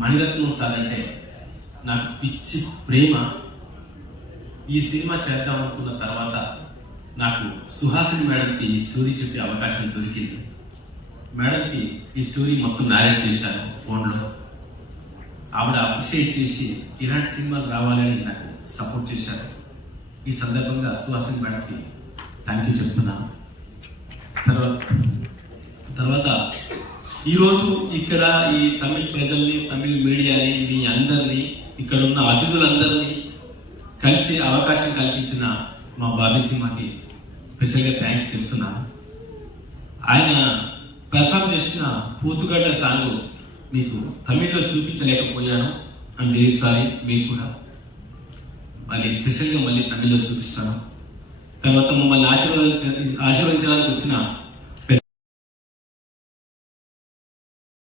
Mani Ratnam sir అంటే నాకు పిచ్చి ప్రేమ. ఈ సినిమా చేద్దాం అనుకున్న తర్వాత నాకు సుహాసిని మేడంకి ఈ స్టోరీ చెప్పే అవకాశం దొరికింది. మేడంకి ఈ స్టోరీ మొత్తం నారేట్ చేశాను ఫోన్లో. ఆవిడ అప్రిషియేట్ చేసి ఇలాంటి సినిమాలు రావాలని నాకు సపోర్ట్ చేశారు. ఈ సందర్భంగా సుహాసిని మేడంకి థ్యాంక్ యూ చెప్తున్నాను. తర్వాత ఈరోజు ఇక్కడ ఈ తమిళ ప్రజల్ని, తమిళ మీడియాని, మీ అందరినీ, ఇక్కడ ఉన్న అతిథులందరినీ కలిసి అవకాశం కల్పించిన మా బాబీ సింహాకి స్పెషల్గా థ్యాంక్స్ చెప్తున్నాను. ఆయన పెర్ఫామ్ చేసిన పూతుగడ్డ సాంగ్ మీకు తమిళ్లో చూపించలేకపోయాను. And very sorry. మీకు కూడా మళ్ళీ స్పెషల్గా మళ్ళీ తమిళ్లో చూపిస్తాను. తర్వాత మమ్మల్ని ఆశీర్వదించడానికి వచ్చిన